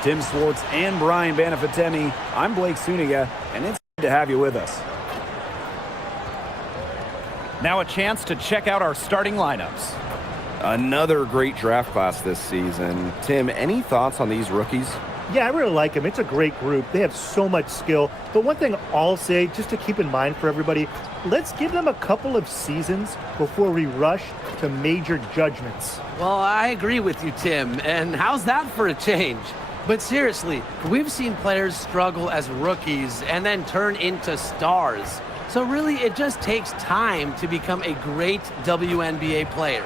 With Tim Swartz and Brian Banafitemi, I'm Blake Suniga, and it's good to have you with us. Now a chance to check out our starting lineups. Another great draft class this season. Tim, any thoughts on these rookies? Yeah, I really like them. It's a great group. They have so much skill. But one thing I'll say, just to keep in mind for everybody, let's give them a couple of seasons before we rush to major judgments. Well, I agree with you, Tim. And how's that for a change? But seriously, we've seen players struggle as rookies and then turn into stars. So really, it just takes time to become a great WNBA player.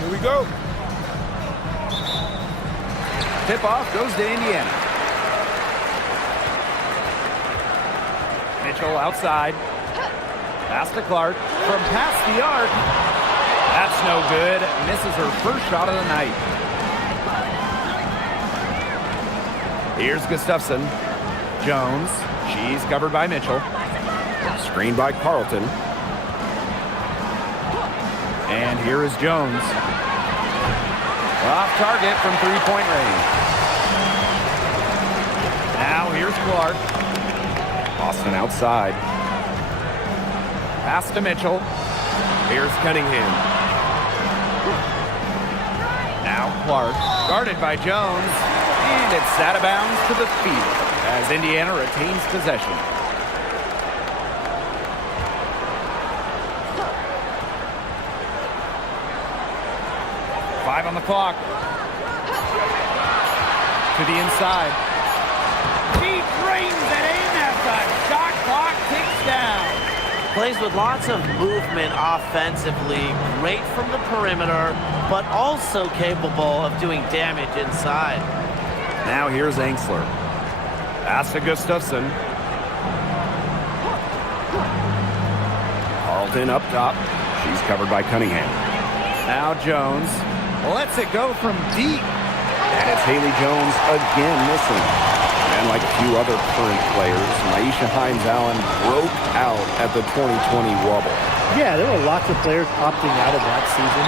Here we go. Tip-off goes to Indiana. Mitchell outside. Pass to Clark. From past the arc. That's no good. Misses her first shot of the night. Here's Gustafson. Jones. She's covered by Mitchell. Screened by Carlton. And here is Jones. Off target from three-point range. Now here's Clark. Austin outside. Pass to Mitchell. Here's Cunningham. Now Clark, guarded by Jones. And it's out of bounds to the field as Indiana retains possession. Five on the clock. To the inside. She drains it in as the shot clock ticks down. Plays with lots of movement offensively, great from the perimeter, but also capable of doing damage inside. Now here's Angsler. Pass to Gustafson. Carlton up top. She's covered by Cunningham. Now Jones lets it go from deep. And it's Haley Jones again missing. And like a few other current players, Maisha Hines-Allen broke out at the 2020 Wubble. Yeah, there were lots of players opting out of that season.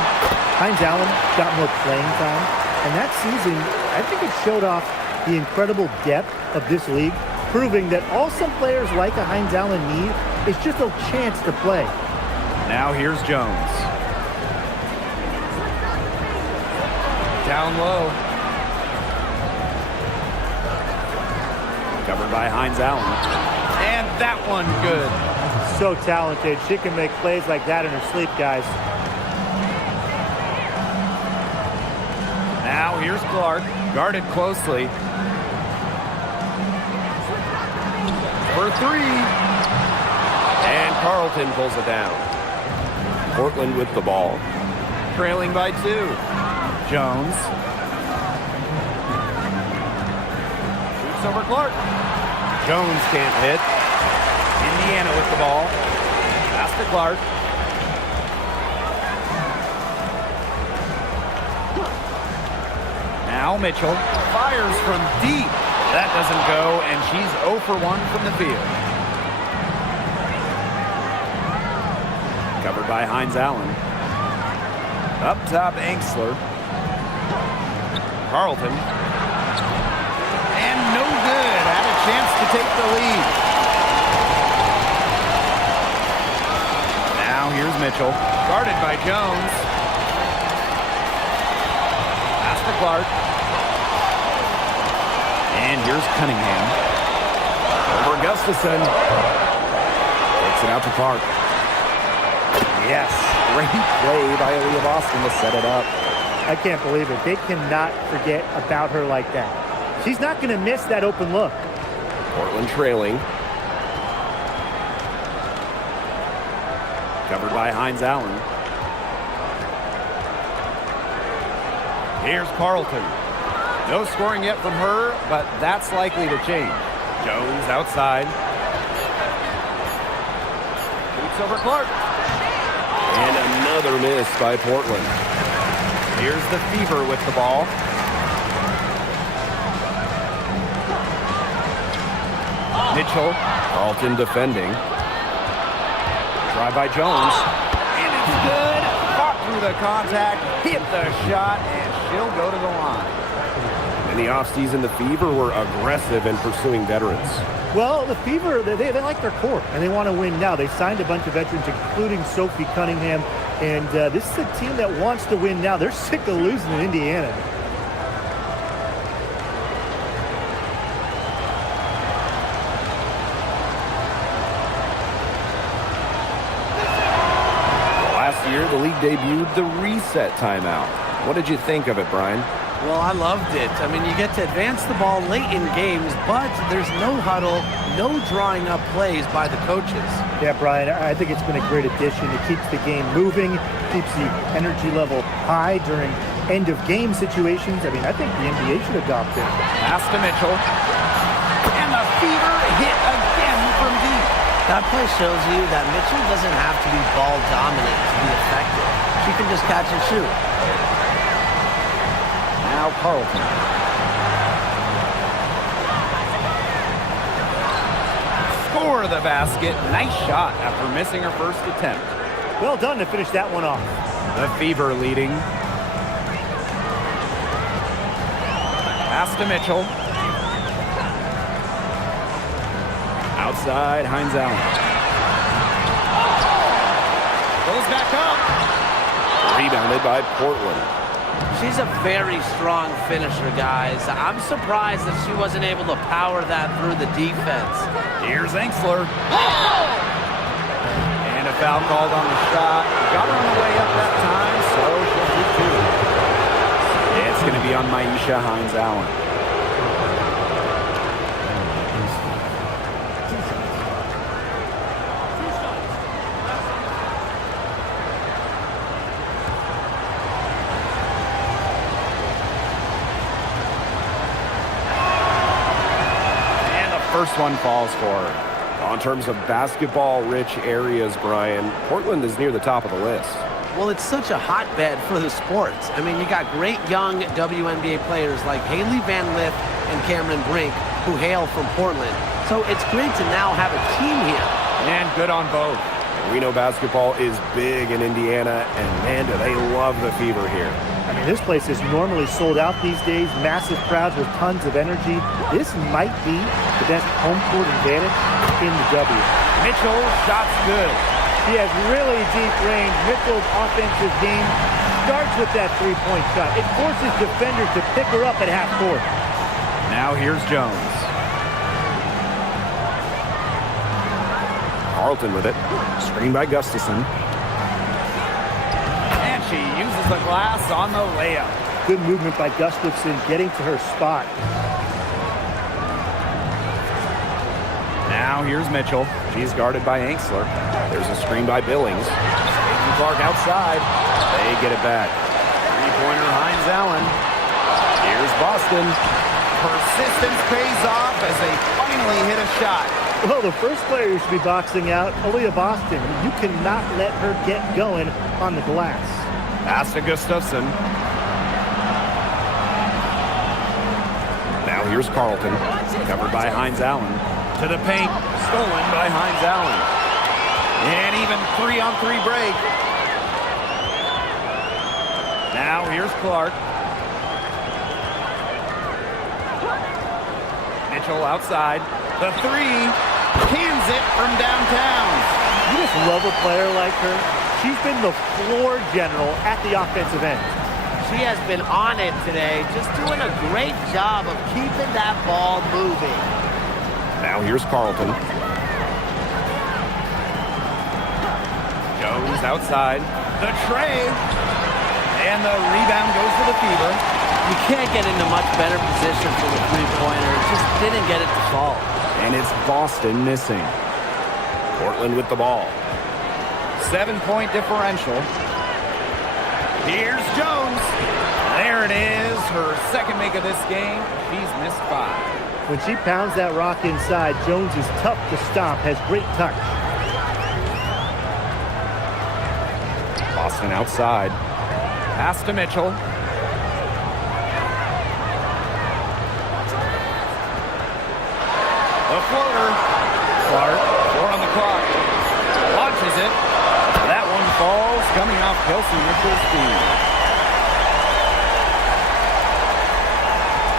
Hines-Allen got more playing time. And that season, I think it showed off the incredible depth of this league, proving that all some players like a Hines-Allen need is just a chance to play. Now here's Jones. Down low. Covered by Hines-Allen. And that one good. So talented. She can make plays like that in her sleep, guys. Now here's Clark, guarded closely. For three. And Carlton pulls it down. Portland with the ball. Trailing by two. Jones. Shoots over Clark. Jones can't hit. Indiana with the ball. Pass to Clark. Now Mitchell fires from deep. That doesn't go, and she's 0 for 1 from the field. Covered by Hines-Allen. Up top, Angsler. Carlton. And no good. Had a chance to take the lead. Now here's Mitchell. Guarded by Jones. Pass to Clark. And here's Cunningham. Over Gustafson. Takes it out to Clark. Yes, great play by Aaliyah Boston to set it up. I can't believe it. They cannot forget about her like that. She's not going to miss that open look. Portland trailing. Covered by Hines-Allen. Here's Carlton. No scoring yet from her, but that's likely to change. Jones outside. Shoots over Clark. And another miss by Portland. Here's the Fever with the ball. Mitchell. Carlton defending. Drive by Jones. And it's good. Fought through the contact, hit the shot, and she'll go to the line. In the offseason, the Fever were aggressive in pursuing veterans. Well, the Fever, they like their core, and they want to win now. They signed a bunch of veterans, including Sophie Cunningham, and this is a team that wants to win now. They're sick of losing in Indiana. Last year, the league debuted the reset timeout. What did you think of it, Brian? Well, I loved it. I mean, you get to advance the ball late in games, but there's no huddle, no drawing up plays by the coaches. Yeah, Brian, I think it's been a great addition. It keeps the game moving, keeps the energy level high during end-of-game situations. I mean, I think the NBA should adopt it. Pass to Mitchell. And the Fever hit again from deep. That play shows you that Mitchell doesn't have to be ball dominant to be effective. She can just catch and shoot. Now Carlton. Score the basket. Nice shot after missing her first attempt. Well done to finish that one off. The Fever leading. Pass to Mitchell. Outside, Hines Allen. Goes back up. Rebounded by Portland. She's a very strong finisher, guys. I'm surprised that she wasn't able to power that through the defense. Here's Enxler. And a foul called on the shot. Got her on the way up that time, so she'll shoot two. It's going to be on Maisha Hines Allen. First one falls for her. In terms of basketball-rich areas, Brian, Portland is near the top of the list. Well, it's such a hotbed for the sports. I mean, you got great young WNBA players like Haley Van Lith and Cameron Brink, who hail from Portland. So it's great to now have a team here. And good on both. We know basketball is big in Indiana, and man, do they love the Fever here. I mean, this place is normally sold out these days, massive crowds with tons of energy. This might be the best home court advantage in the W. Mitchell, shot's good. He has really deep range. Mitchell's offensive game starts with that three-point shot. It forces defenders to pick her up at half court. Now here's Jones. Carlton with it. Screen by Gustafson. And she uses the glass on the layup. Good movement by Gustafson getting to her spot. Now here's Mitchell. She's guarded by Enxler. There's a screen by Billings. Clark outside. They get it back. Three-pointer Hines Allen. Here's Boston. Persistence pays off as they finally hit a shot. Well, the first player who should be boxing out, Aaliyah Boston. You cannot let her get going on the glass. Pass to Gustafson. Now here's Carlton. Covered by Hines Allen. To the paint. Stolen by Hines Allen. And even 3-on-3 break. Now here's Clark. Mitchell outside. The three. Cans it from downtown. You just love a player like her. She's been the floor general at the offensive end. She has been on it today, just doing a great job of keeping that ball moving. Now here's Carlton. Jones outside. The tray. And the rebound goes to the Fever. You can't get into much better position for the three-pointer. Just didn't get it to fall. And it's Boston missing. Portland with the ball. 7-point differential. Here's Jones. There it is. Her second make of this game. She's missed 5. When she pounds that rock inside, Jones is tough to stop, has great touch. Boston outside. Pass to Mitchell. The floater. Clark, 4 on the clock. Launches it. That one falls, coming off Kelsey Mitchell's feet.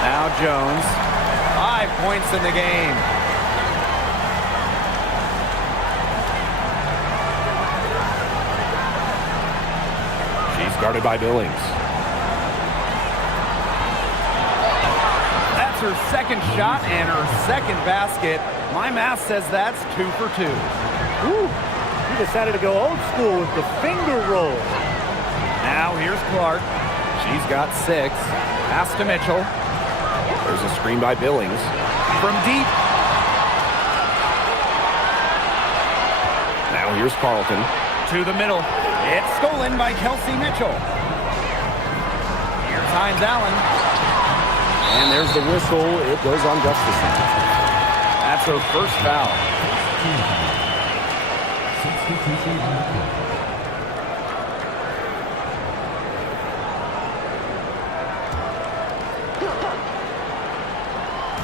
Now Jones. 5 points in the game. She's guarded by Billings. That's her second shot and her second basket. My math says that's 2 for 2. Ooh, he decided to go old school with the finger roll. Now here's Clark. She's got 6. Pass to Mitchell. There's a screen by Billings. From deep. Now here's Carlton. To the middle. It's stolen by Kelsey Mitchell. Here's Hines Allen. And there's the whistle. It goes on Gustafson. That's her first foul.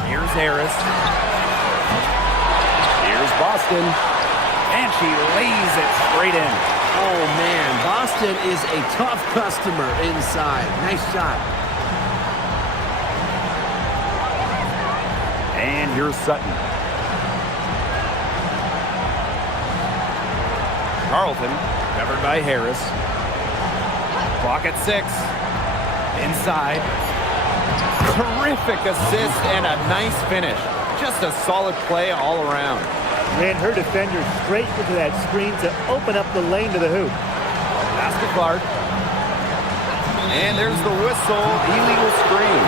Here's Harris. Here's Boston. And she lays it straight in. Oh, man, Boston is a tough customer inside. Nice shot. And here's Sutton. Carlton, covered by Harris. Clock at 6. Inside. Terrific assist and a nice finish. Just a solid play all around. Ran her defender straight into that screen to open up the lane to the hoop. Pass to Clark. And there's the whistle. Illegal screen.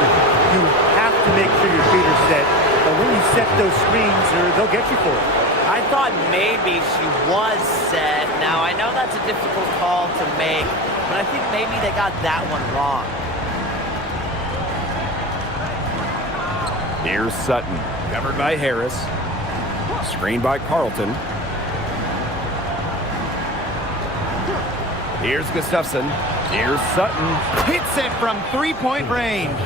You have to make sure your feet are set. But when you set those screens, they'll get you for it. I thought maybe she was set. Now, I know that's a difficult call to make, but I think maybe they got that one wrong. Here's Sutton, covered by Harris. Screened by Carlton. Here's Gustafson. Here's Sutton. Hits it from three-point range.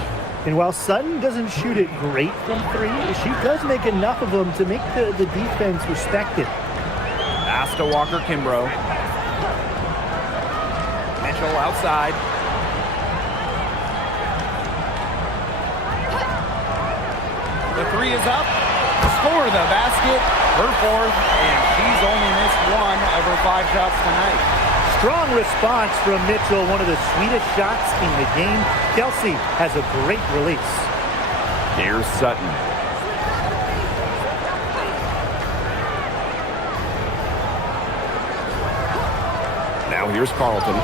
And while Sutton doesn't shoot it great from 3, she does make enough of them to make the defense respect it. Pass to Walker Kimbrough. Mitchell outside. The 3 is up. Score the basket. Her 4th, and she's only missed 1 of her 5 shots tonight. Strong response from Mitchell, one of the sweetest shots in the game. Kelsey has a great release. Here's Sutton. Now here's Carlton,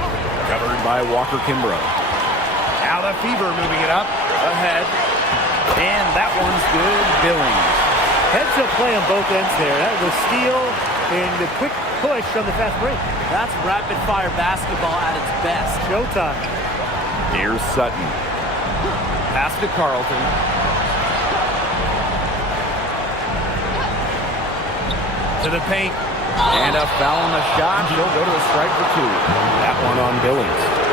covered by Walker Kimbrough. Now the Fever moving it up, ahead. And that one's good. Billings. Heads-up play on both ends there. That was a steal and the quick push on the fast break. That's rapid-fire basketball at its best. Showtime. Here's Sutton. Pass to Carlton. To the paint. And a foul on the shot. She'll go to a strike for 2. That one on Billings.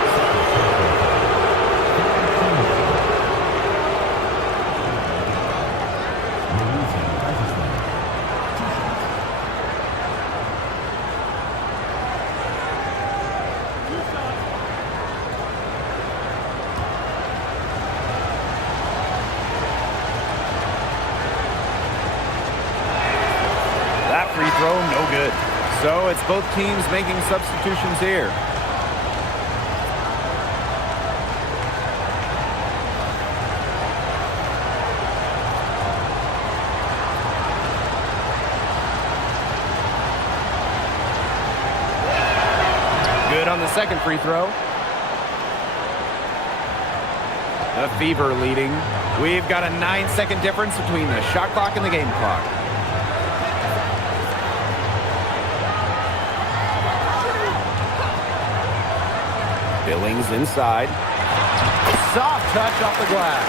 Free throw, no good. So it's both teams making substitutions here. Good on the second free throw. The Fever leading. We've got a 9-second difference between the shot clock and the game clock. Billings inside. Soft touch off the glass.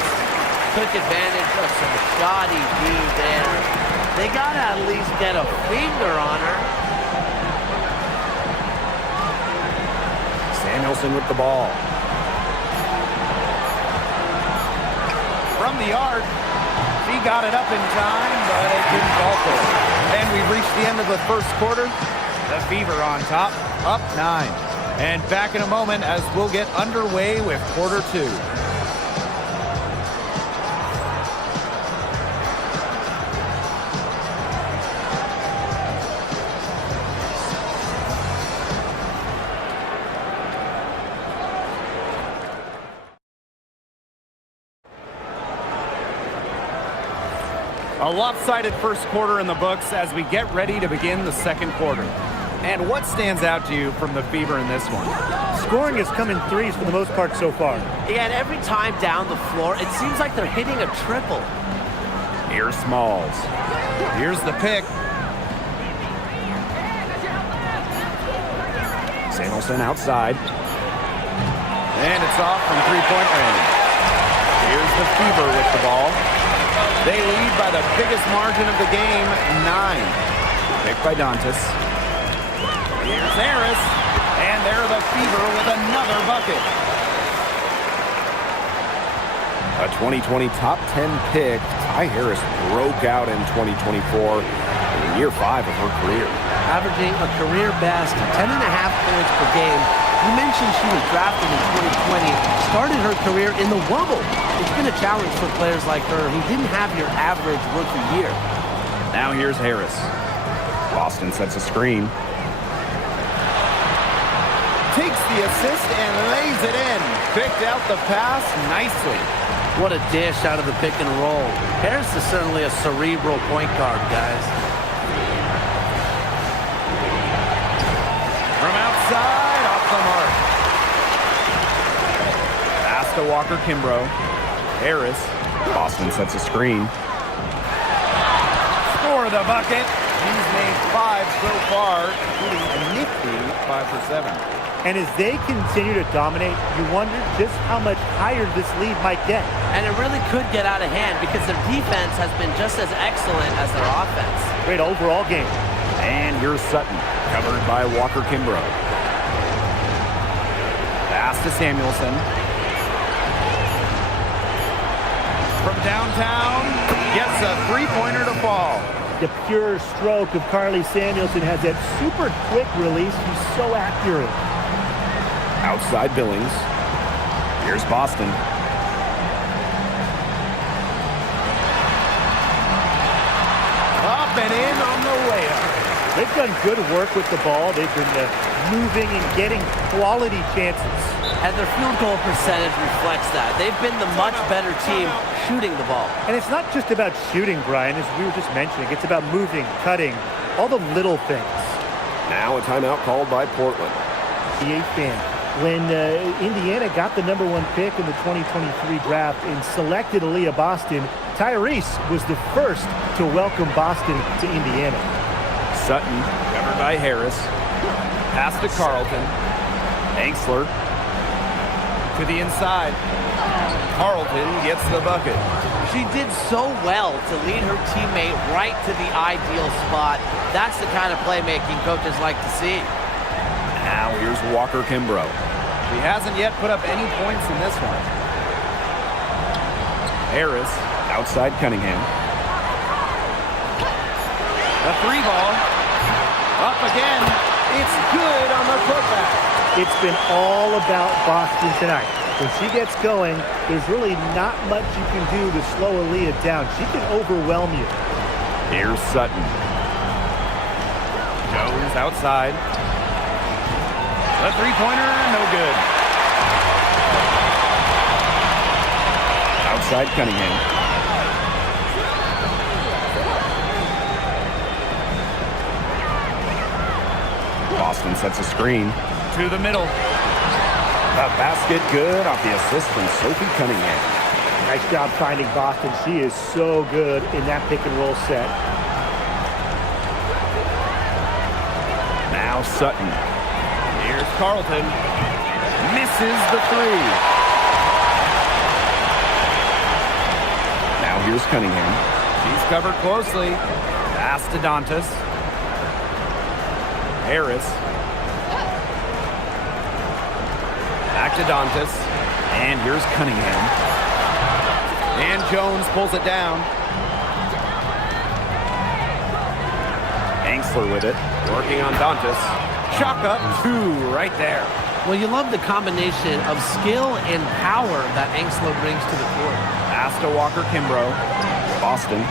Took advantage of some shoddy D there. They got to at least get a finger on her. Samuelson with the ball. the arc. She got it up in time, but it didn't fall for her. And we've reached the end of the first quarter. The Fever on top, up 9. And back in a moment as we'll get underway with quarter 2. A lopsided first quarter in the books as we get ready to begin the second quarter. And what stands out to you from the Fever in this one? Scoring has come in threes for the most part so far. Yeah, and every time down the floor, it seems like they're hitting a triple. Here's Smalls. Here's the pick. Samuelson outside. And it's off from three-point range. Here's the Fever with the ball. They lead by the biggest margin of the game, 9. Picked by Dantas. Here's Harris. And there the Fever with another bucket. A 2020 top 10 pick, Ty Harris broke out in 2024 in year 5 of her career. Averaging a career best 10.5 points per game. You mentioned she was drafted in 2020, started her career in the wobble. It's been a challenge for players like her who didn't have your average rookie year. Now here's Harris. Boston sets a screen. Takes the assist and lays it in. Picked out the pass nicely. What a dish out of the pick and roll. Harris is certainly a cerebral point guard, guys. From outside, off the mark. Pass to Walker-Kimbrough. Harris. Boston sets a screen. Score the bucket. He's made 5 so far, including a nifty 5 for 7. And as they continue to dominate, you wonder just how much higher this lead might get. And it really could get out of hand because their defense has been just as excellent as their offense. Great overall game. And here's Sutton, covered by Walker-Kimbrough. Pass to Samuelson. From downtown, gets a three-pointer to fall. The pure stroke of Carly Samuelson has that super quick release. He's so accurate. Outside Billings. Here's Boston. Up and in on the layup. They've done good work with the ball. They've been moving and getting quality chances. And their field goal percentage reflects that. They've been the much better team shooting the ball. And it's not just about shooting, Brian, as we were just mentioning. It's about moving, cutting, all the little things. Now a timeout called by Portland. The 8th fan. When Indiana got the #1 pick in the 2023 draft and selected Aaliyah Boston, Tyrese was the first to welcome Boston to Indiana. Sutton, covered by Harris. Pass to Carlton. Angsler to the inside. Carlton gets the bucket. She did so well to lead her teammate right to the ideal spot. That's the kind of playmaking coaches like to see. Now here's Walker-Kimbrough. He hasn't yet put up any points in this one. Harris, outside Cunningham. A 3 ball. Up again. It's good on the putback. It's been all about Boston tonight. When she gets going, there's really not much you can do to slow Aaliyah down. She can overwhelm you. Here's Sutton. Jones outside. The three-pointer, no good. Outside Cunningham. Boston sets a screen. To the middle. The basket good off the assist from Sophie Cunningham. Nice job finding Boston. She is so good in that pick and roll set. Now Sutton. Here's Carlton. Misses the 3. Now here's Cunningham. She's covered closely. Pass to Dantas. Harris. Back to Dantas. And here's Cunningham. And Jones pulls it down. Angsler with it, working on Dantas. Chalk up 2 right there. Well, you love the combination of skill and power that Angsler brings to the court. Pass to Walker Kimbrough. Boston.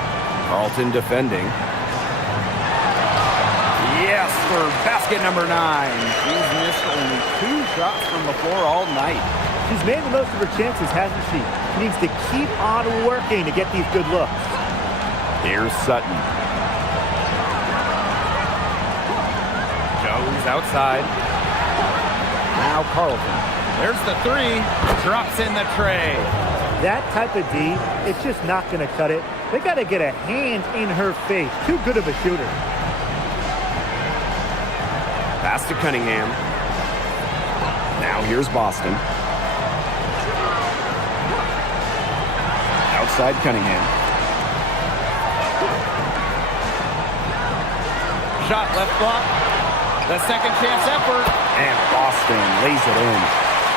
Carlton defending. Yes, for basket number 9. She's missed only 2 shots from the floor all night. She's made the most of her chances, hasn't she? She needs to keep on working to get these good looks. Here's Sutton. Jones outside. Now Carlton. There's the 3. Drops in the tray. That type of D, it's just not going to cut it. They got to get a hand in her face. Too good of a shooter. Pass to Cunningham. Now here's Boston. Outside Cunningham. Shot left block. The second chance effort. And Boston lays it in.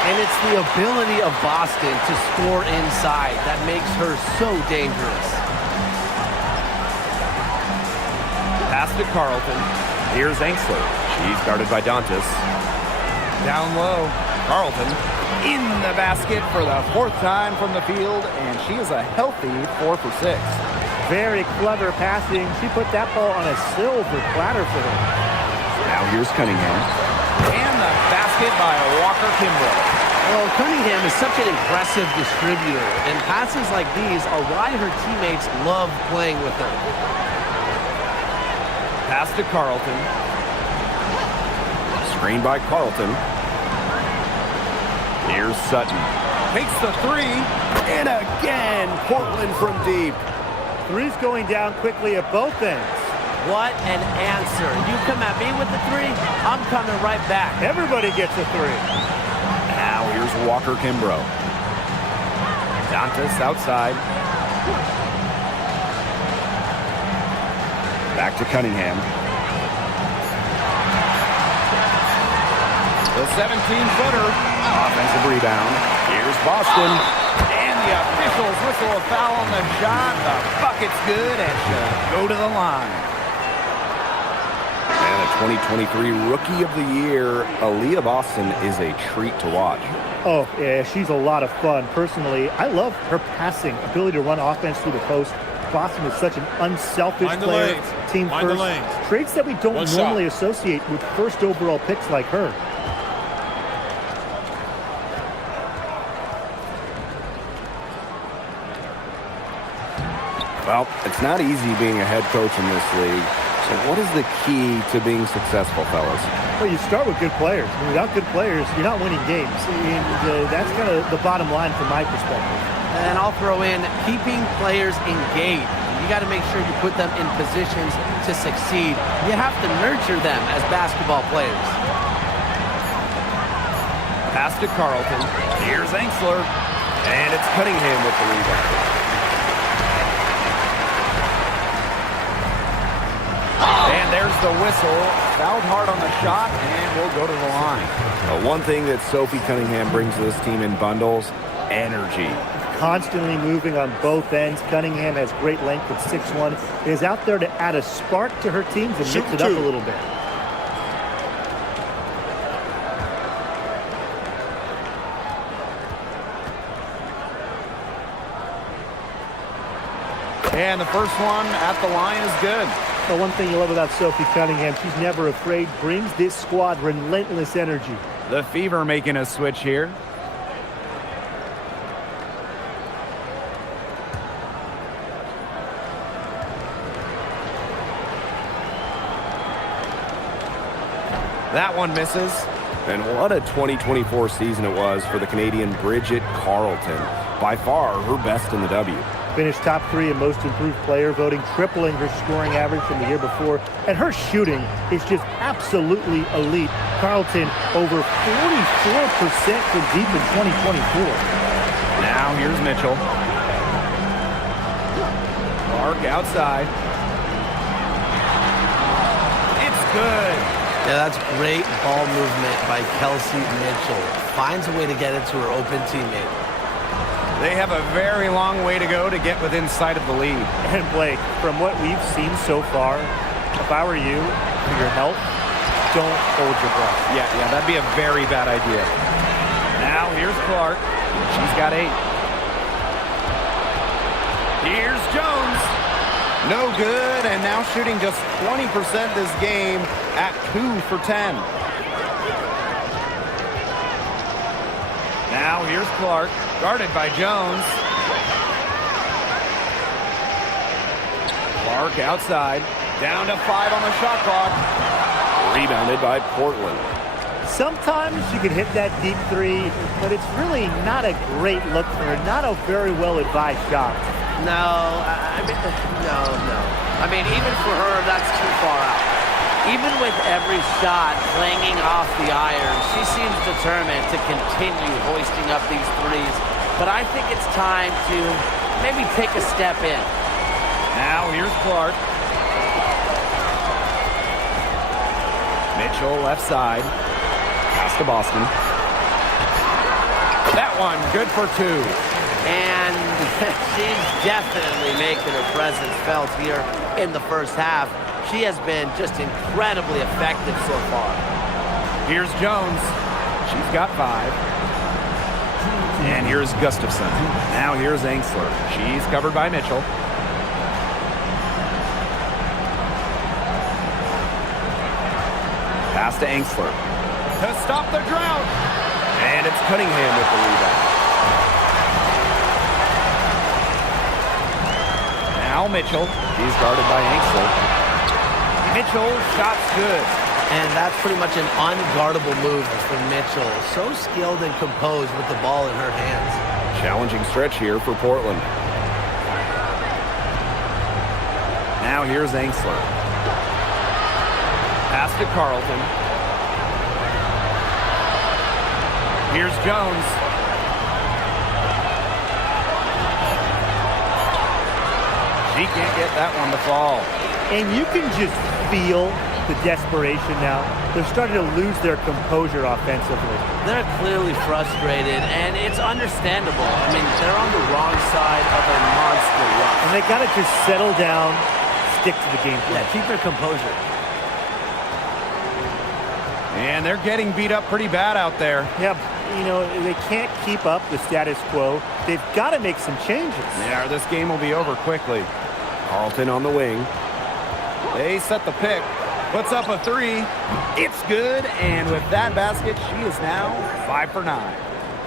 And it's the ability of Boston to score inside that makes her so dangerous. Pass to Carlton. Here's Angsler. She's guarded by Dantas. Down low. Carlton in the basket for the 4th time from the field, and she is a healthy 4 for 6. Very clever passing. She put that ball on a silver platter for her. Now here's Cunningham. And the basket by Walker Kimbrough. Well, Cunningham is such an impressive distributor, and passes like these are why her teammates love playing with her. Pass to Carlton. Screen by Carlton. Here's Sutton. Takes the 3. And again, Portland from deep. 3's going down quickly at both ends. What an answer. You come at me with the 3, I'm coming right back. Everybody gets a 3. Now here's Walker Kimbrough. Dantas outside. Back to Cunningham. The 17-footer. Offensive rebound. Here's Boston. And the officials whistle a foul on the shot. The bucket's good and should go to the line. And the 2023 Rookie of the Year, Aaliyah Boston, is a treat to watch. Oh, yeah, she's a lot of fun. Personally, I love her passing, ability to run offense through the post. Boston is such an unselfish player, team first. Traits that we don't normally associate with first overall picks like her. Well, it's not easy being a head coach in this league. So what is the key to being successful, fellas? Well, you start with good players. And without good players, you're not winning games. And that's kind of the bottom line from my perspective. And I'll throw in keeping players engaged. You got to make sure you put them in positions to succeed. You have to nurture them as basketball players. Pass to Carlton. Here's Angsler. And it's Cunningham with the rebound. And there's the whistle. Fouled hard on the shot, and we'll go to the line. One thing that Sophie Cunningham brings to this team in bundles, energy. Constantly moving on both ends. Cunningham has great length at 6'1". Is out there to add a spark to her teams and mix it up a little bit. And the first one at the line is good. Well, one thing you love about Sophie Cunningham, she's never afraid, brings this squad relentless energy. The Fever making a switch here. That one misses. And what a 2024 season it was for the Canadian Bridget Carleton. By far, her best in the W. Finished top 3 in most improved player voting, tripling her scoring average from the year before. And her shooting is just absolutely elite. Carleton over 44% from deep in 2024. Now here's Mitchell. Clark outside. It's good. Yeah, that's great ball movement by Kelsey Mitchell. Finds a way to get it to her open teammate. They have a very long way to go to get within sight of the lead. And Blake, from what we've seen so far, if I were you, for your health, don't hold your breath. Yeah, that'd be a very bad idea. Now here's Clark. She's got 8. Here's Jones. No good, and now shooting just 20% this game at 2 for 10. Now here's Clark, guarded by Jones. Clark outside, down to 5 on the shot clock. Rebounded by Portland. Sometimes you can hit that deep three, but it's really not a great look for her. Not a very well-advised shot. No. I mean, even for her, that's too far out. Even with every shot clanging off the iron, she seems determined to continue hoisting up these threes. But I think it's time to maybe take a step in. Now here's Clark. Mitchell left side. Pass to Boston. That one good for 2. And she's definitely making her presence felt here in the first half. She has been just incredibly effective so far. Here's Jones. She's got 5. And here's Gustafson. Now here's Angsler. She's covered by Mitchell. Pass to Angsler. To stop the drought. And it's Cunningham with the rebound. Now Mitchell. She's guarded by Angsler. Mitchell, shots good. And that's pretty much an unguardable move for Mitchell. So skilled and composed with the ball in her hands. Challenging stretch here for Portland. Now here's Angsler. Pass to Carlton. Here's Jones. She can't get that one to fall. And you can just feel the desperation now. They're starting to lose their composure offensively. They're clearly frustrated, and it's understandable. I mean, they're on the wrong side of a monster rush. And they got to just settle down, stick to the game plan. Yeah, keep their composure. And they're getting beat up pretty bad out there. Yeah, you know, they can't keep up the status quo. They've got to make some changes. Yeah, this game will be over quickly. Carlton on the wing. They set the pick. Puts up a 3. It's good, and with that basket, she is now 5 for 9.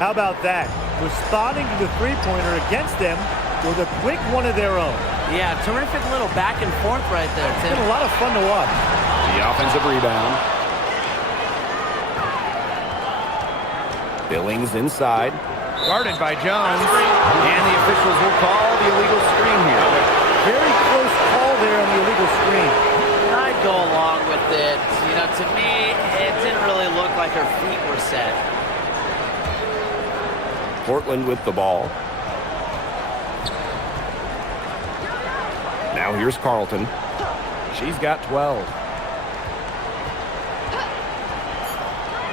How about that? Responding to the three-pointer against them with a quick one of their own. Yeah, terrific little back and forth right there, It's Tim. been a lot of fun to watch. The offensive rebound. Billings inside. Guarded by Jones. And the officials will call the illegal screen here. Very close call there on the illegal screen. I'd go along with it. You know, to me, it didn't really look like her feet were set. Portland with the ball. Now here's Carlton. She's got 12.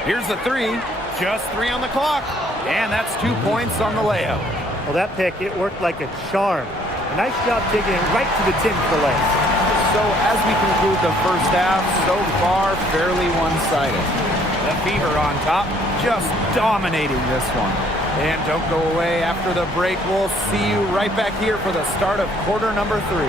Here's the 3. Just 3 on the clock. And that's 2 points on the layup. Well, that pick, it worked like a charm. A nice job taking it right to the tin for the layup. So as we conclude the first half, so far fairly one-sided. The Fever on top, just dominating this one. And don't go away after the break. We'll see you right back here for the start of quarter number 3.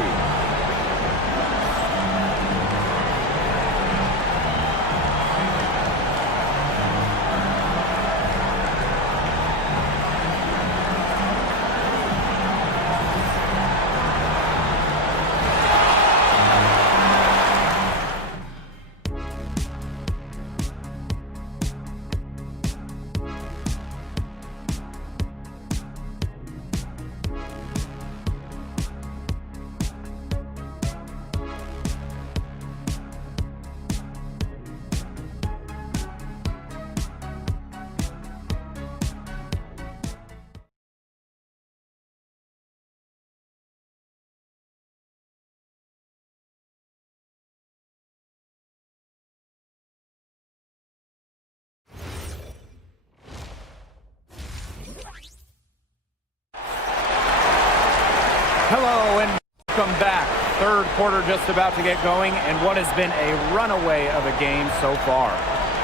Hello and welcome back. Third quarter just about to get going, and what has been a runaway of a game so far.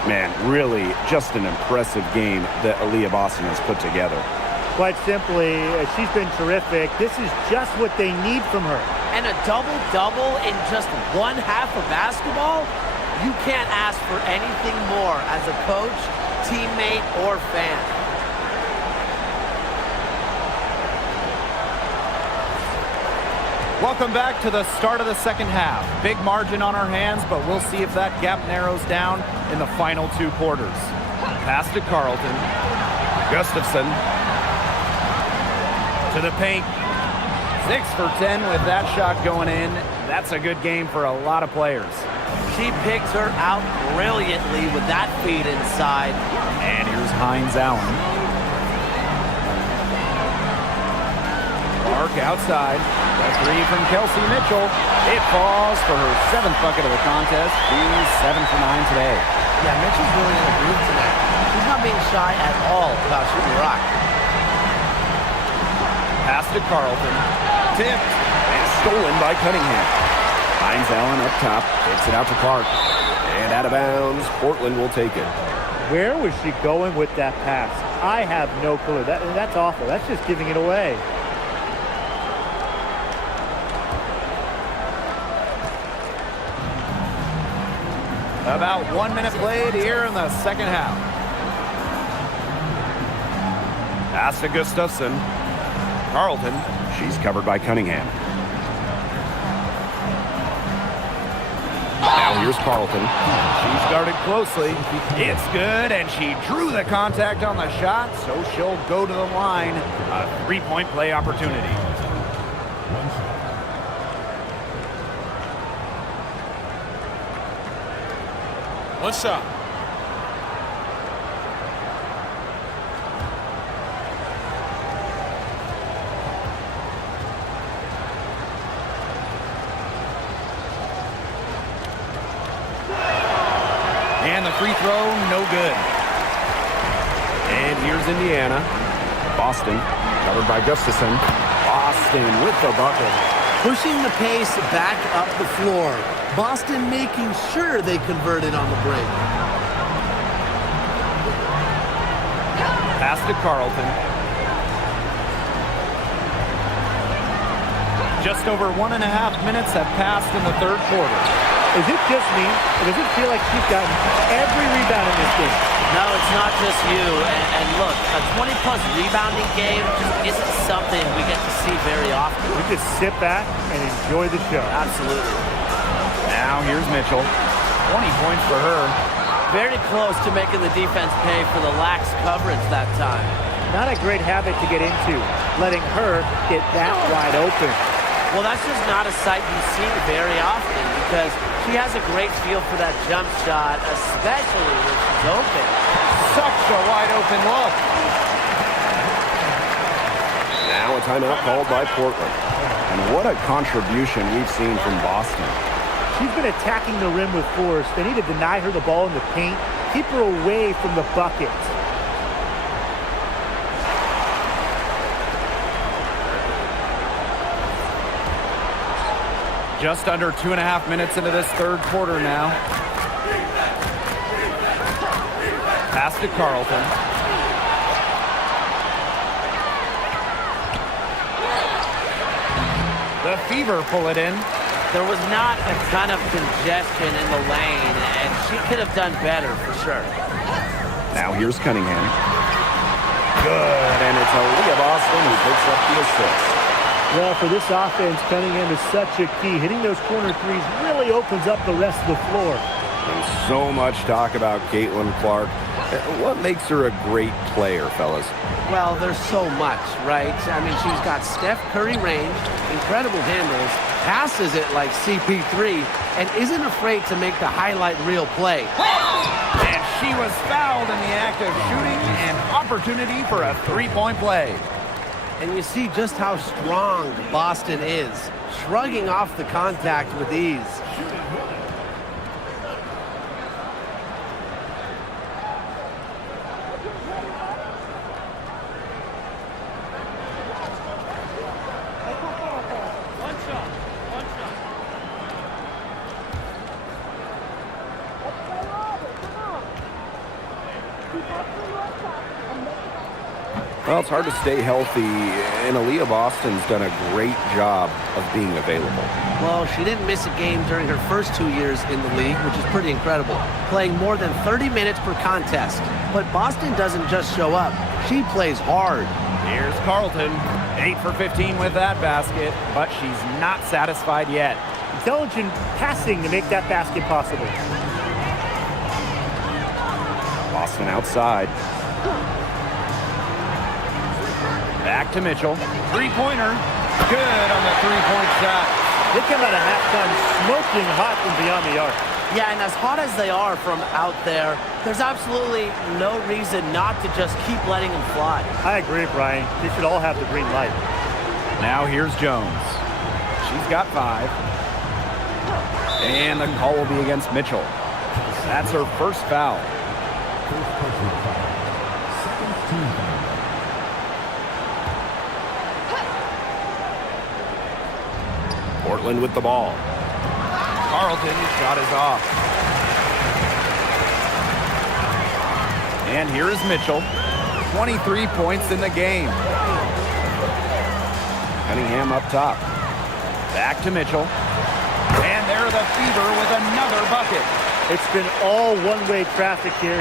Man, really just an impressive game that Aaliyah Boston has put together. Quite simply, she's been terrific. This is just what they need from her. And a double-double in just one half of basketball? You can't ask for anything more as a coach, teammate, or fan. Welcome back to the start of the second half. Big margin on our hands, but we'll see if that gap narrows down in the final 2 quarters. Pass to Carlton. Gustafson. To the paint. 6 for 10 with that shot going in. That's a good game for a lot of players. She picks her out brilliantly with that feed inside. And here's Hines Allen. Clark outside. The 3 from Kelsey Mitchell. It falls for her 7th bucket of the contest. She's 7 for 9 today. Yeah, Mitchell's really in a groove tonight. She's not being shy at all about shooting the rock. Pass to Carlton. Tipped. And stolen by Cunningham. Hines Allen up top. Takes it out to Clark. And out of bounds. Portland will take it. Where was she going with that pass? I have no clue. That's awful. That's just giving it away. About 1 minute played here in the second half. Pass to Gustafson. Carlton. She's covered by Cunningham. Now here's Carlton. She's guarded closely. It's good, and she drew the contact on the shot, so she'll go to the line. A 3-point play opportunity. One shot. And the free throw, no good. And here's Indiana. Boston, covered by Gustafson. Boston with the bucket. Pushing the pace back up the floor. Boston making sure they converted on the break. Pass to Carlton. Just over 1.5 minutes have passed in the third quarter. Is it just me, or does it feel like she's gotten every rebound in this game? No, it's not just you. And look, a 20-plus rebounding game just isn't something we get to see very often. We just sit back and enjoy the show. Absolutely. Now here's Mitchell. 20 points for her. Very close to making the defense pay for the lax coverage that time. Not a great habit to get into, letting her get that wide open. Well, that's just not a sight you see very often because she has a great feel for that jump shot, especially when she's open. Such a wide open look. Now a timeout called by Portland. And what a contribution we've seen from Boston. She's been attacking the rim with force. They need to deny her the ball in the paint, keep her away from the bucket. Just under 2.5 minutes into this third quarter now. Pass to Carlton. The Fever pull it in. There was not a ton of congestion in the lane, and she could have done better for sure. Now here's Cunningham. Good, and it's Aaliyah Boston who picks up the assist. Well, for this offense, Cunningham is such a key. Hitting those corner threes really opens up the rest of the floor. There's so much talk about Caitlin Clark. What makes her a great player, fellas? Well, there's so much, right? I mean, she's got Steph Curry range, incredible handles, passes it like CP3, and isn't afraid to make the highlight reel play. And she was fouled in the act of shooting, an opportunity for a 3-point play. And you see just how strong Boston is, shrugging off the contact with ease. Well, it's hard to stay healthy, and Aaliyah Boston's done a great job of being available. Well, she didn't miss a game during her first 2 years in the league, which is pretty incredible, playing more than 30 minutes per contest. But Boston doesn't just show up. She plays hard. Here's Carlton, 8 for 15 with that basket, but she's not satisfied yet. Intelligent passing to make that basket possible. Boston outside. Back to Mitchell. Three-pointer. Good on the three-point shot. They come out of halftime smoking hot from beyond the arc. Yeah, and as hot as they are from out there, there's absolutely no reason not to just keep letting them fly. I agree, Brian. They should all have the green light. Now here's Jones. She's got 5. And the call will be against Mitchell. That's her first foul. Portland with the ball. Carlton's shot is off. And here is Mitchell. 23 points in the game. Cunningham up top. Back to Mitchell. And they're the Fever with another bucket. It's been all one-way traffic here.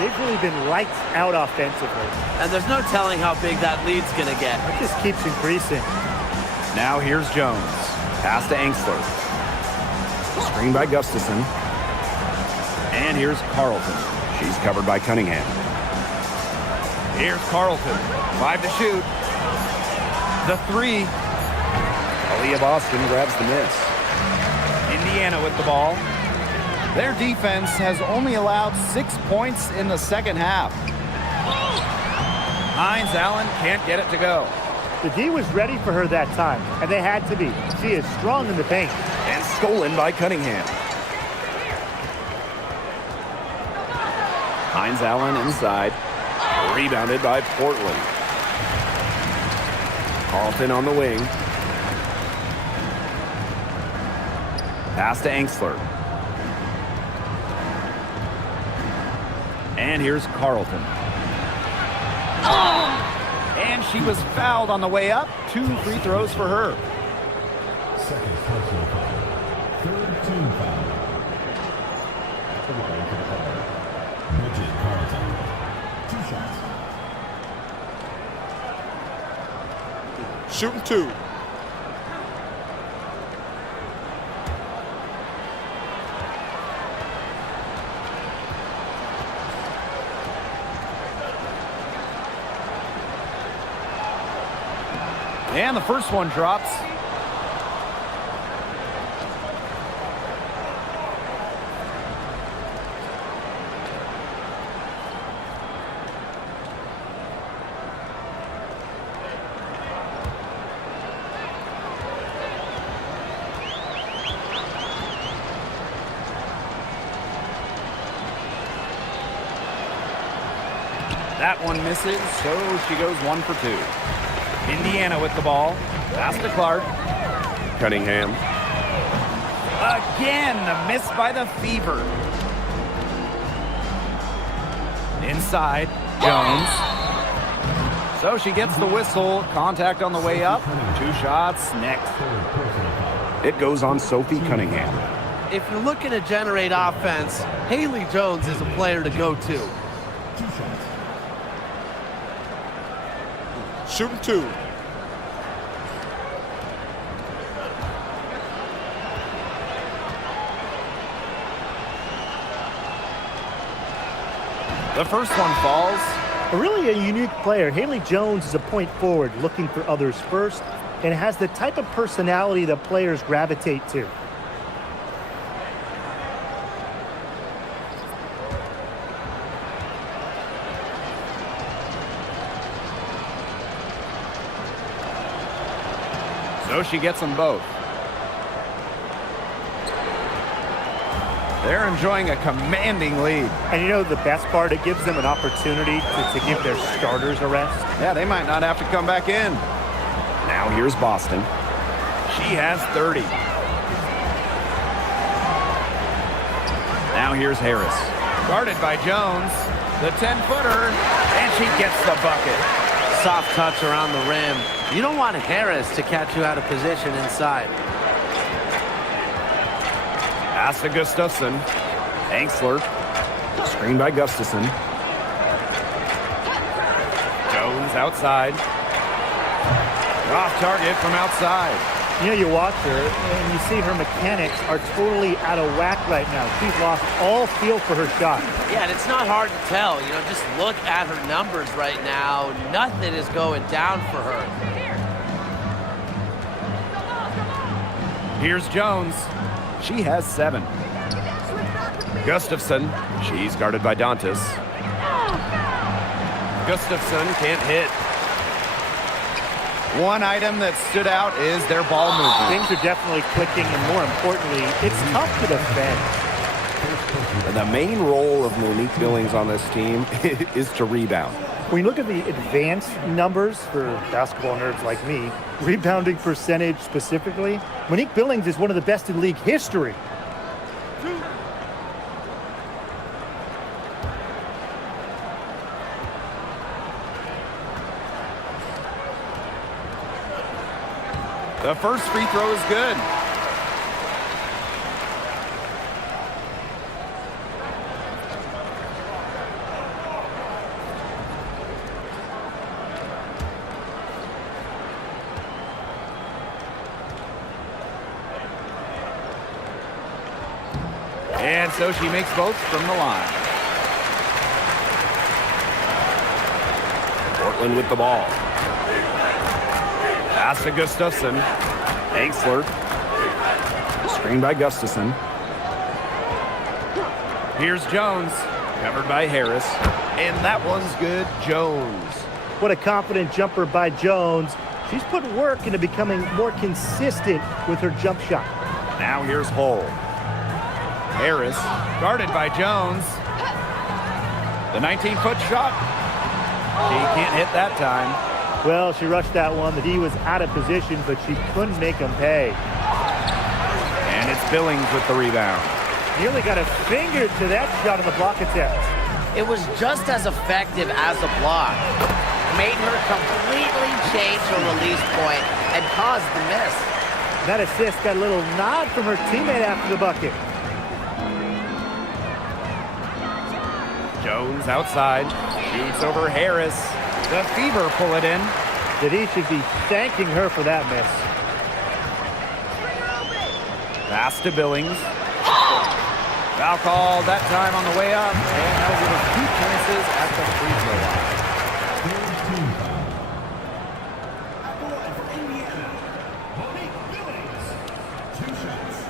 They've really been lights out offensively. And there's no telling how big that lead's going to get. It just keeps increasing. Now here's Jones. Pass to Angsler. Screen by Gustafson. And here's Carlton. She's covered by Cunningham. Here's Carlton. 5 to shoot. The 3. Aaliyah Boston grabs the miss. Indiana with the ball. Their defense has only allowed 6 points in the second half. Hines Allen can't get it to go. The D was ready for her that time, and they had to be. She is strong in the paint. And stolen by Cunningham. Hines Allen inside. Rebounded by Portland. Carlton on the wing. Pass to Angsler. And here's Carlton. And she was fouled on the way up. 2 free throws for her. Second personal foul. Third team foul. Bridget Carlton. 2 shots. Shooting 2. And the first one drops. That one misses, so she goes 1 for 2. Indiana with the ball. Pass to Clark. Cunningham. Again, the miss by the Fever. Inside, Jones. So she gets the whistle. Contact on the way up. 2 shots next. It goes on Sophie Cunningham. If you're looking to generate offense, Haley Jones is a player to go to. 2 shots. Shooting 2. The first one falls. Really a unique player. Haley Jones is a point forward looking for others first and has the type of personality that players gravitate to. So she gets them both. They're enjoying a commanding lead. And you know the best part? It gives them an opportunity to give their starters a rest. Yeah, they might not have to come back in. Now here's Boston. She has 30. Now here's Harris. Guarded by Jones. The 10-footer. And she gets the bucket. Soft touch around the rim. You don't want Harris to catch you out of position inside. Pass to Gustafson. Angsler. Screen by Gustafson. Jones outside. Off target from outside. You know, you watch her, and you see her mechanics are totally out of whack right now. She's lost all feel for her shot. Yeah, and it's not hard to tell. You know, just look at her numbers right now. Nothing is going down for her. Here's Jones. She has 7. Gustafson. She's guarded by Dantas. Gustafson can't hit. One item that stood out is their ball movement. Things are definitely clicking, and more importantly, it's tough to defend. The main role of Monique Billings on this team is to rebound. When you look at the advanced numbers for basketball nerds like me, rebounding percentage specifically, Monique Billings is one of the best in league history. The first free throw is good. And so she makes both from the line. Portland with the ball. Pass to Gustafson. Angsler. Screen by Gustafson. Here's Jones. Covered by Harris. And that one's good. Jones. What a confident jumper by Jones. She's put work into becoming more consistent with her jump shot. Now here's Hull. Harris. Guarded by Jones. The 19-foot shot. She can't hit that time. Well, she rushed that one. The D was out of position, but she couldn't make him pay. And it's Billings with the rebound. Nearly got a finger to that shot on the block attempt. It was just as effective as a block. Made her completely change her release point and caused the miss. That assist got a little nod from her teammate after the bucket. Jones outside. Shoots over Harris. The Fever pull it in. The D should be thanking her for that miss. Pass to Billings. Foul call that time on the way up. And that was with 2 chances at the free throw line. Third team foul. Boy for Indiana, Monique Billings. 2 shots.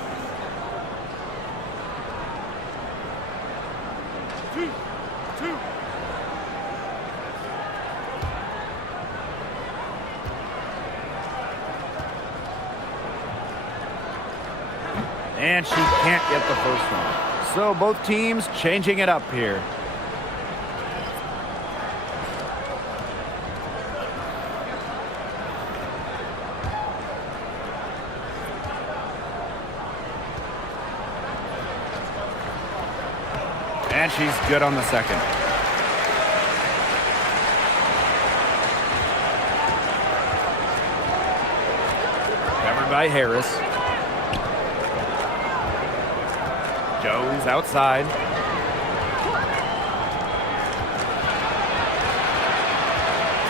2. And she can't get the first one. So both teams changing it up here. And she's good on the second. Covered by Harris. Jones outside.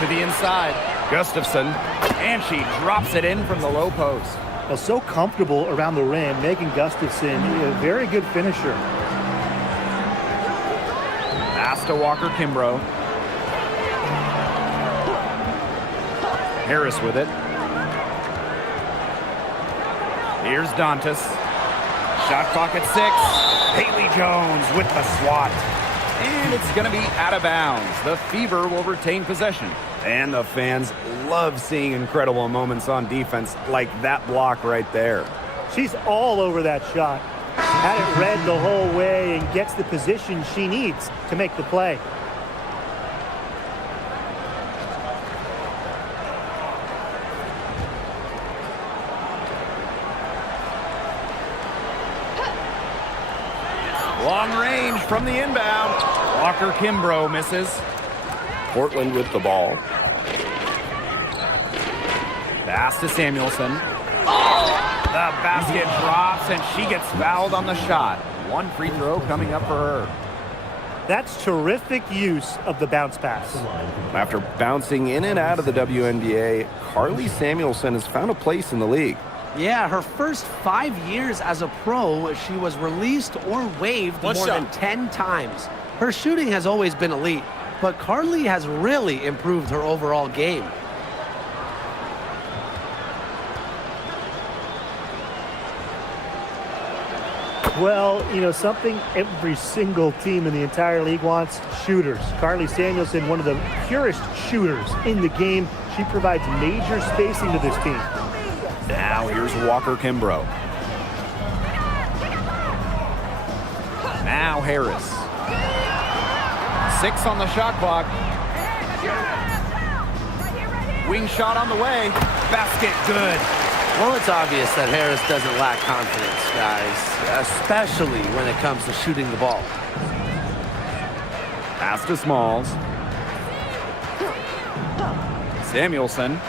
To the inside. Gustafson. And she drops it in from the low post. Well, so comfortable around the rim, making Gustafson a very good finisher. Pass to Walker Kimbrough. Harris with it. Here's Dantas. Shot clock at 6. Haley Jones with the swat. And it's going to be out of bounds. The Fever will retain possession. And the fans love seeing incredible moments on defense like that block right there. She's all over that shot. Had it read the whole way and gets the position she needs to make the play. Long range from the inbound. Walker Kimbrough misses. Portland with the ball. Pass to Samuelson. The basket drops, and she gets fouled on the shot. One free throw coming up for her. That's terrific use of the bounce pass. After bouncing in and out of the WNBA, Carly Samuelson has found a place in the league. Yeah, her first 5 years as a pro, she was released or waived more than 10 times. Her shooting has always been elite, but Carly has really improved her overall game. Well, you know, something every single team in the entire league wants, shooters. Carly Samuelson, one of the purest shooters in the game. She provides major spacing to this team. Now here's Walker Kimbrough. Now Harris. 6 on the shot clock. Wing shot on the way. Basket good. Well, it's obvious that Harris doesn't lack confidence, guys, especially when it comes to shooting the ball. Pass to Smalls. Samuelson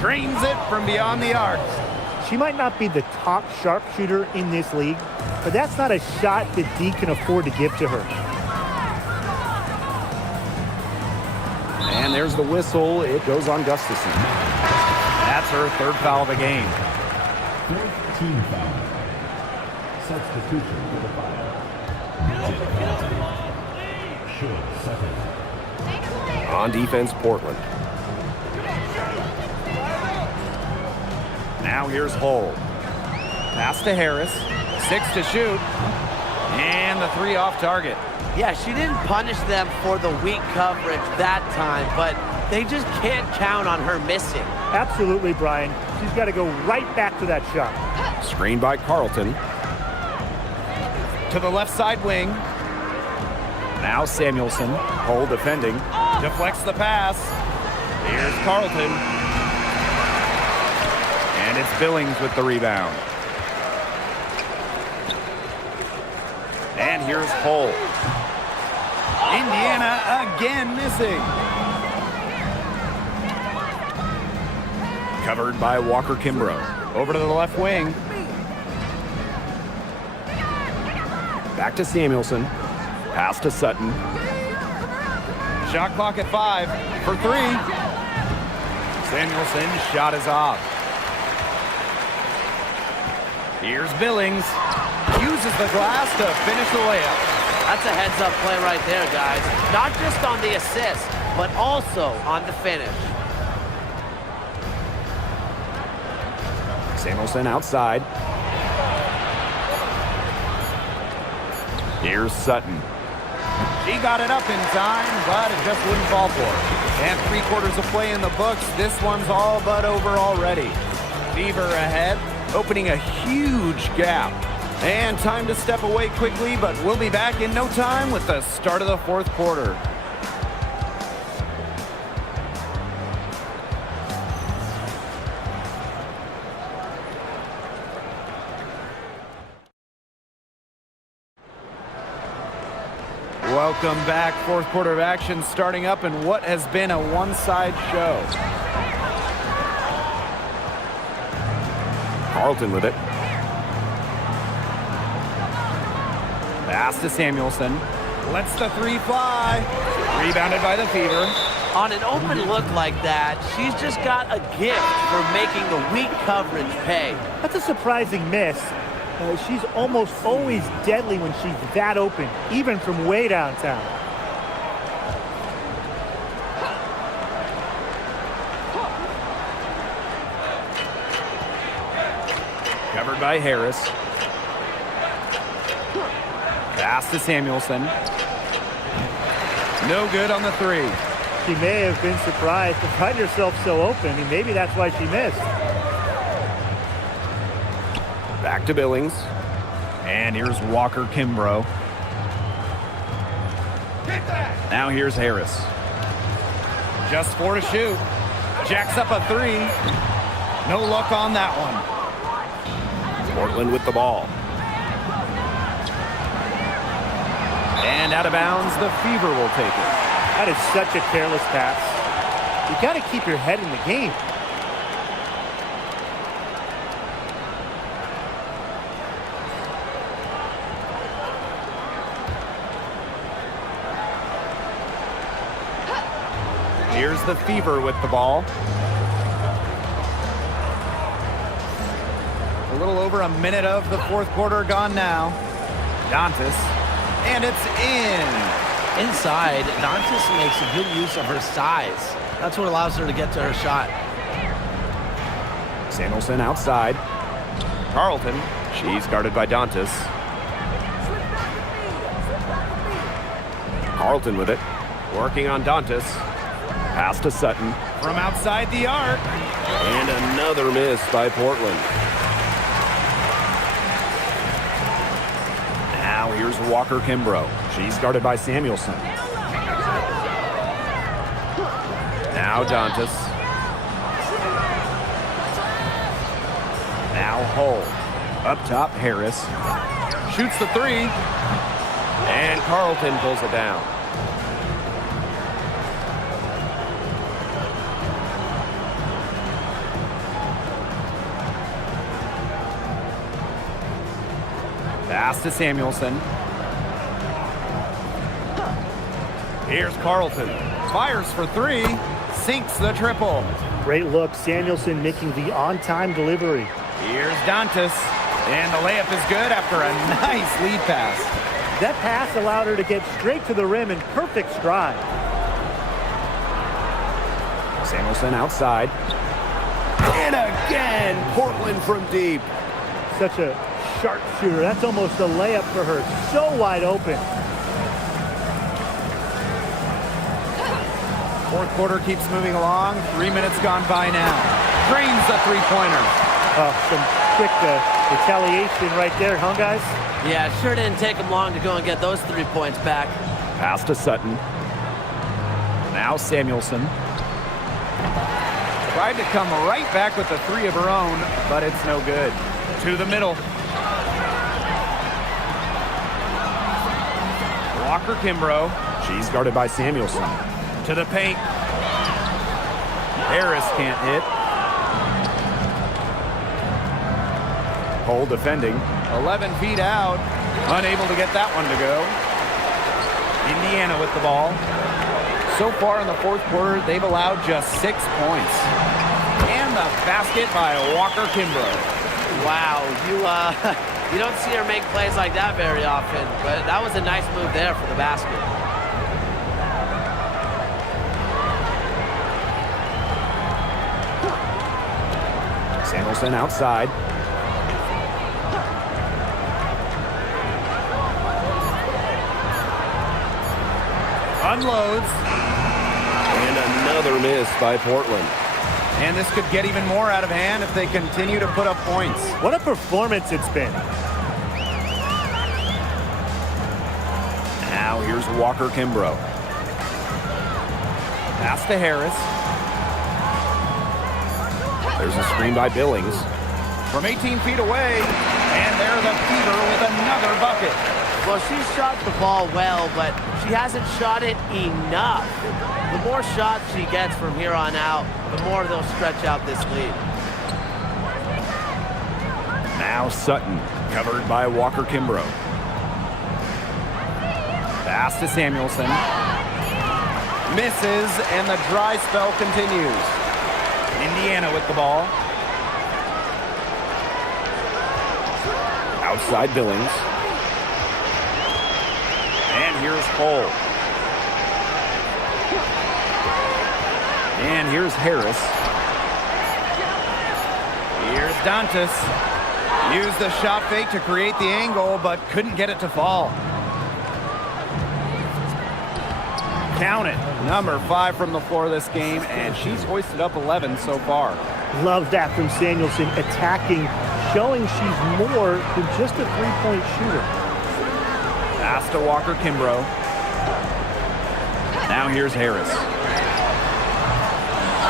drains it from beyond the arc. She might not be the top sharpshooter in this league, but that's not a shot that D can afford to give to her. And there's the whistle. It goes on Gustafson. That's her third foul of the game. Fourth team foul. Substitution for the foul. Should second. On defense, Portland. Now here's Hull. Pass to Harris. 6 to shoot. And the 3 off target. Yeah, she didn't punish them for the weak coverage that time, but they just can't count on her missing. Absolutely, Brian. She's got to go right back to that shot. Screen by Carlton. To the left side wing. Now Samuelson. Hull defending. Deflects the pass. Here's Carlton. And it's Billings with the rebound. And here's Hull. Indiana again missing. Covered by Walker Kimbrough. Over to the left wing. Back to Samuelson. Pass to Sutton. Shot clock at 5 for 3. Samuelson's shot is off. Here's Billings. Uses the glass to finish the layup. That's a heads-up play right there, guys. Not just on the assist, but also on the finish. Samuelson outside. Here's Sutton. She got it up in time, but it just wouldn't fall for her. And 3/4 of play in the books. This one's all but over already. Fever ahead, opening a huge gap. And time to step away quickly, but we'll be back in no time with the start of the 4th quarter. Welcome back. 4th quarter of action starting up in what has been a one-side show. Carlton with it. Pass to Samuelson. Lets the 3 fly. Rebounded by the Fever. On an open look like that, she's just got a gift for making the weak coverage pay. That's a surprising miss. She's almost always deadly when she's that open, even from way downtown. Covered by Harris. Pass to Samuelson. No good on the 3. She may have been surprised to find herself so open, and maybe that's why she missed. Back to Billings. And here's Walker Kimbrough. Now here's Harris. Just 4 to shoot. Jacks up a 3. No luck on that one. Portland with the ball. And out of bounds, the Fever will take it. That is such a careless pass. You got to keep your head in the game. the Fever with the ball. A little over a minute of the fourth quarter gone now. Dantas, and it's in. Inside, Dantas makes a good use of her size. That's what allows her to get to her shot. Samuelson outside. Carlton, she's guarded by Dantas. Carlton with it, working on Dantas. Pass to Sutton. From outside the arc. And another miss by Portland. Now here's Walker Kimbrough. She's guarded by Samuelson. Now Dantas. Now Hull. Up top, Harris. Shoots the three. And Carlton pulls it down. Pass to Samuelson. Here's Carlton. Fires for three. Sinks the triple. Great look. Samuelson making the on-time delivery. Here's Dantas. And the layup is good after a nice lead pass. That pass allowed her to get straight to the rim in perfect stride. Samuelson outside. And again, Portland from deep. Such a sharp shooter. That's almost a layup for her. So wide open. Fourth quarter keeps moving along. 3 minutes gone by now. Drains the three-pointer. Some quick retaliation right there, huh, guys? Yeah, it sure didn't take them long to go and get those 3 points back. Pass to Sutton. Now Samuelson. Tried to come right back with the three of her own, but it's no good. To the middle. Walker Kimbrough. She's guarded by Samuelson. To the paint. Harris can't hit. Hull defending. 11 feet out. Unable to get that one to go. Indiana with the ball. So far in the fourth quarter, they've allowed just 6 points. And the basket by Walker Kimbrough. Wow, you don't see her make plays like that very often, but that was a nice move there for the basket. Samuelson outside. Unloads. And another miss by Portland. And this could get even more out of hand if they continue to put up points. What a performance it's been. Now here's Walker Kimbrough. Pass to Harris. There's a screen by Billings. From 18 feet away. And they're the Fever with another bucket. Well, she shot the ball well, but she hasn't shot it enough. The more shots she gets from here on out, the more they'll stretch out this lead. Now Sutton, covered by Walker Kimbrough. Pass to Samuelson. Misses, and the dry spell continues. Indiana with the ball. Outside Billings. And here's Cole. And here's Harris. Here's Dantas. Used the shot fake to create the angle, but couldn't get it to fall. Count it. Number 5 from the floor this game, and she's hoisted up 11 so far. Love that from Samuelson, attacking, showing she's more than just a three-point shooter. Pass to Walker Kimbrough. Now here's Harris.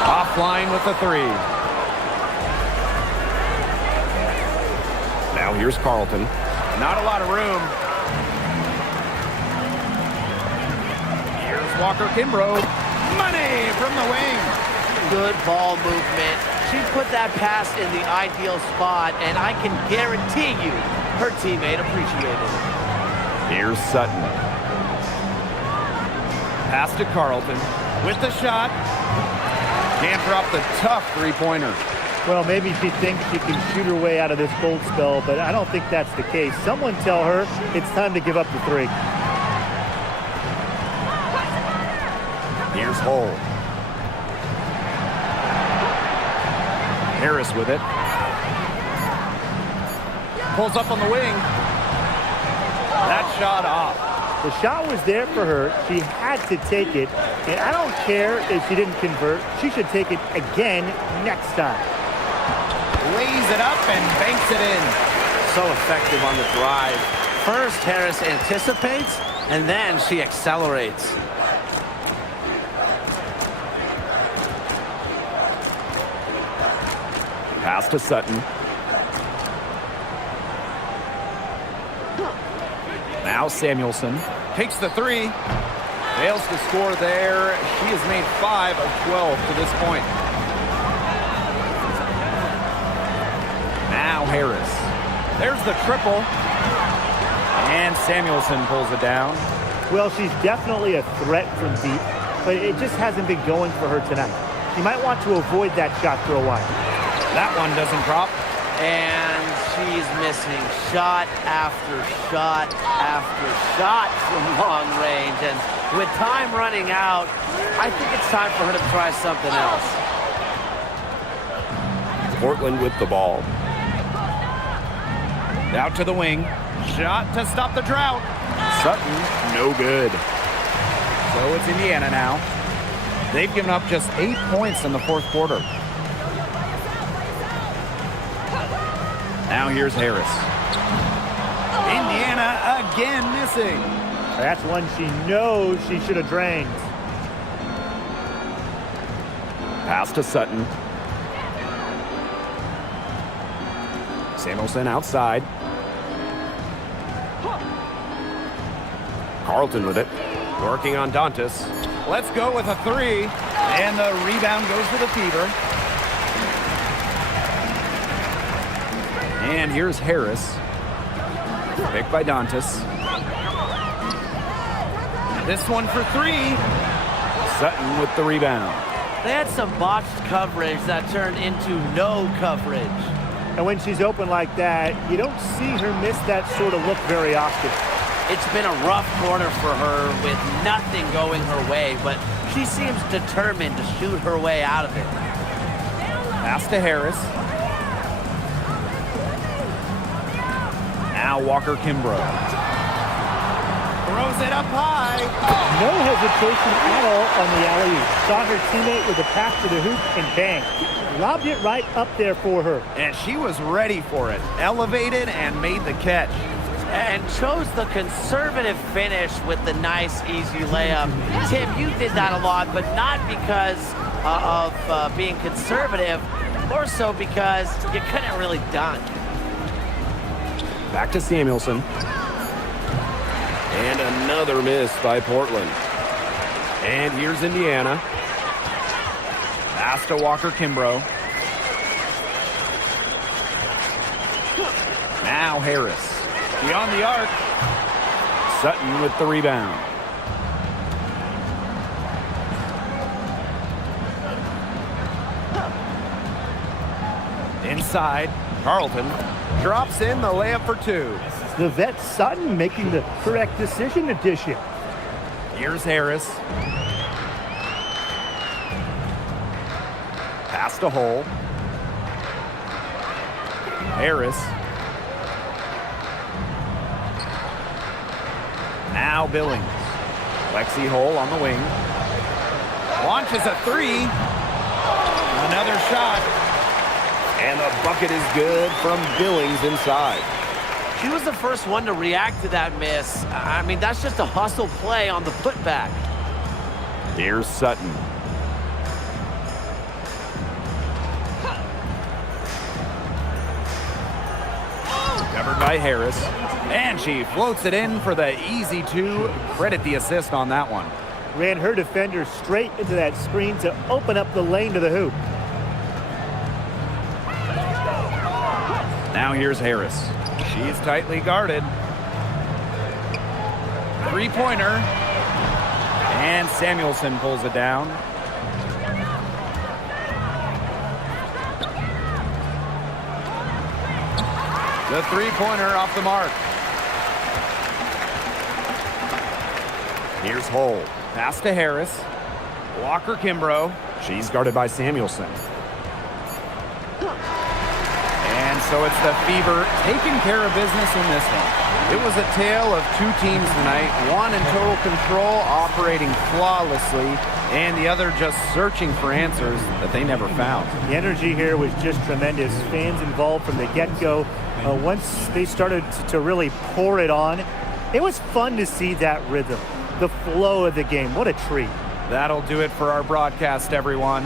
Offline with the three. Now here's Carlton. Not a lot of room. Here's Walker Kimbrough. Money from the wing. Good ball movement. She put that pass in the ideal spot, and I can guarantee you her teammate appreciated it. Here's Sutton. Pass to Carlton with the shot. Can't drop the tough three-pointer. Well, maybe she thinks she can shoot her way out of this cold spell, but I don't think that's the case. Someone tell her it's time to give up the three. Here's Hull. Harris with it. Pulls up on the wing. That shot off. The shot was there for her. She had to take it. And I don't care if she didn't convert. She should take it again next time. Lays it up and banks it in. So effective on the drive. First, Harris anticipates, and then she accelerates. Pass to Sutton. Now Samuelson takes the three. Fails to score there. She has made 5 of 12 to this point. Now Harris. There's the triple. And Samuelson pulls it down. Well, she's definitely a threat from deep, but it just hasn't been going for her tonight. She might want to avoid that shot for a while. That one doesn't drop. And she's missing shot after shot after shot from long range. And with time running out, I think it's time for her to try something else. Portland with the ball. Out to the wing. Shot to stop the drought. Sutton, no good. So it's Indiana now. They've given up just 8 points in the fourth quarter. Now here's Harris. Indiana again missing. That's one she knows she should have drained. Pass to Sutton. Samuelson outside. Carlton with it. Working on Dantas. Let's go with a three. And the rebound goes to the Fever. And here's Harris. Picked by Dantas. This one for three. Sutton with the rebound. They had some botched coverage that turned into no coverage. And when she's open like that, you don't see her miss that sort of look very often. It's been a rough quarter for her with nothing going her way, but she seems determined to shoot her way out of it. Pass to Harris. Now Walker Kimbrough. Throws it up high. No hesitation at all on the alley-oop. Saw her teammate with a pass to the hoop and bang. Lobbed it right up there for her. And she was ready for it. Elevated and made the catch. And chose the conservative finish with the nice, easy layup. Tim, you did that a lot, but not because of being conservative, more so because you couldn't really dunk. Back to Samuelson. And another miss by Portland. And here's Indiana. Pass to Walker Kimbrough. Now Harris. Beyond the arc. Sutton with the rebound. Inside. Carlton drops in the layup for two. The vet Sutton making the correct decision to dish it. Here's Harris. Pass to Hull. Harris. Now Billings. Lexi Hull on the wing. Launches a three. Another shot. And the bucket is good from Billings inside. She was the first one to react to that miss. I mean, that's just a hustle play on the putback. Here's Sutton. Covered by Harris. And she floats it in for the easy two. Credit the assist on that one. Ran her defender straight into that screen to open up the lane to the hoop. Now here's Harris. She's tightly guarded. Three-pointer. And Samuelson pulls it down. The three-pointer off the mark. Here's Hull. Pass to Harris. Walker Kimbrough. She's guarded by Samuelson. And so it's the Fever taking care of business in this one. It was a tale of two teams tonight, one in total control, operating flawlessly, and the other just searching for answers that they never found. The energy here was just tremendous. Fans involved from the get-go. Once they started to really pour it on, it was fun to see that rhythm, the flow of the game. What a treat. That'll do it for our broadcast, everyone.